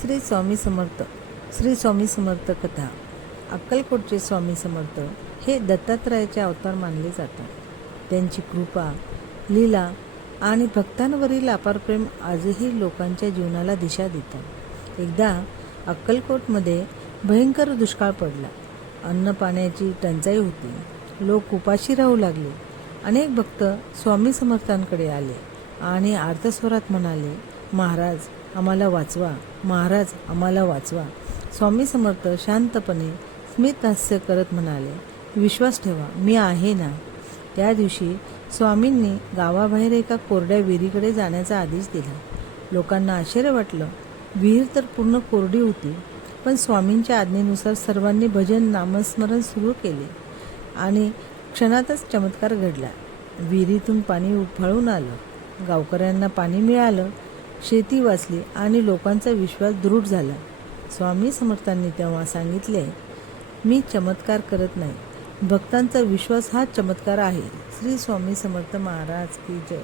श्री स्वामी समर्थ. श्री स्वामी समर्थ कथा. अक्कलकोटचे स्वामी समर्थ हे दत्तात्रयाचे अवतार मानले जातात. त्यांची कृपा, लीला आणि भक्तांवरील अपार प्रेम आजही लोकांच्या जीवनाला दिशा देतात. एकदा अक्कलकोटमध्ये भयंकर दुष्काळ पडला. अन्न पाण्याची टंचाई होती. लोक उपाशी राहू लागले. अनेक भक्त स्वामी समर्थांकडे आले आणि आर्तस्वरात म्हणाले, महाराज आम्हाला वाचवा, महाराज आम्हाला वाचवा. स्वामी समर्थ शांतपणे स्मित हास्य करत म्हणाले, विश्वास ठेवा, मी आहे ना. त्या दिवशी स्वामींनी गावाबाहेर एका कोरड्या विहिरीकडे जाण्याचा आदेश दिला. लोकांना आश्चर्य वाटलं. विहीर तर पूर्ण कोरडी होती, पण स्वामींच्या आज्ञेनुसार सर्वांनी भजन नामस्मरण सुरू केले आणि क्षणातच चमत्कार घडला. विहिरीतून पाणी उफाळून आलं. गावकऱ्यांना पाणी मिळालं. शेती वाचली आणि लोकांचा विश्वास दृढ झाला. स्वामी समर्थांनी तेव्हा सांगितले, मी चमत्कार करत नाही, भक्तांचा विश्वास हा चमत्कार आहे. श्री स्वामी समर्थ महाराज की जय.